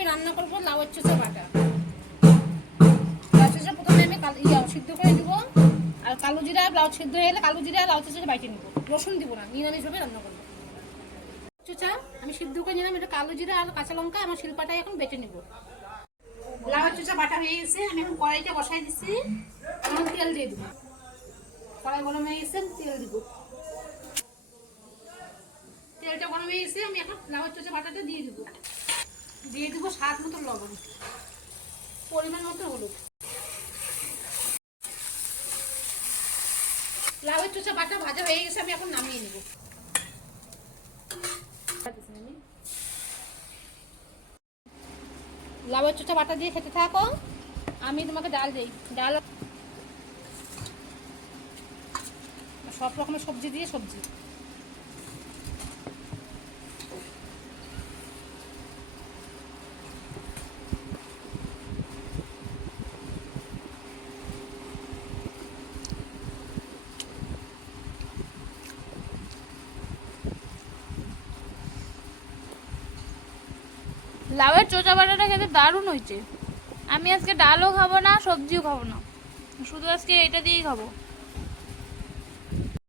আমি রান্না করব লাউয়ের চোচা বাটা। লাউ চোচা প্রথমে আমি ইয়া সিদ্ধ করে দিব আর কালো জিরা, লাউ সিদ্ধ হয়ে গেলে কালো জিরা, লাউ চোচা বাইটে নিব। রসুন দিব না নিরামিষভাবে রান্না করব। চোচা, আমি সিদ্ধ করে নিলাম, এটা কালো জিরা আর কাঁচা লঙ্কা, আমার শিল্পাটাই এখন বেটে নিব। লাউয়ের চোচা বাটা হয়ে গেছে, আমি এখন কড়াইটা বসাই দিচ্ছি এখন তেল দিয়ে দিব। কড়াই গরম হয়ে গেছে তেল দিব। তেলটা গরম হয়ে গেছে, আমি এখন লাউয়ের চোচা বাটাটা দিয়ে দিব। দিয়ে দেবো স্বাদ মতো লবণ। পরিমাণ মতো হলুদ। লাউয়ের চোচা বাটা ভাজা হয়ে গেছে, আমি এখন নামিয়ে নেব। লাউয়ের চোচা বাটা দিয়ে খেতে থাকো। আমি তোমাকে ডাল দিই। ডাল সব রকমের সবজি দিয়ে সবজি। লাউয়ের চোচা বাটাটা খেতে দারুণ হয়েছে। আমি আজকে ডালও খাব না, সবজিও খাব না। শুধু আজকে এটা দিয়েই খাব।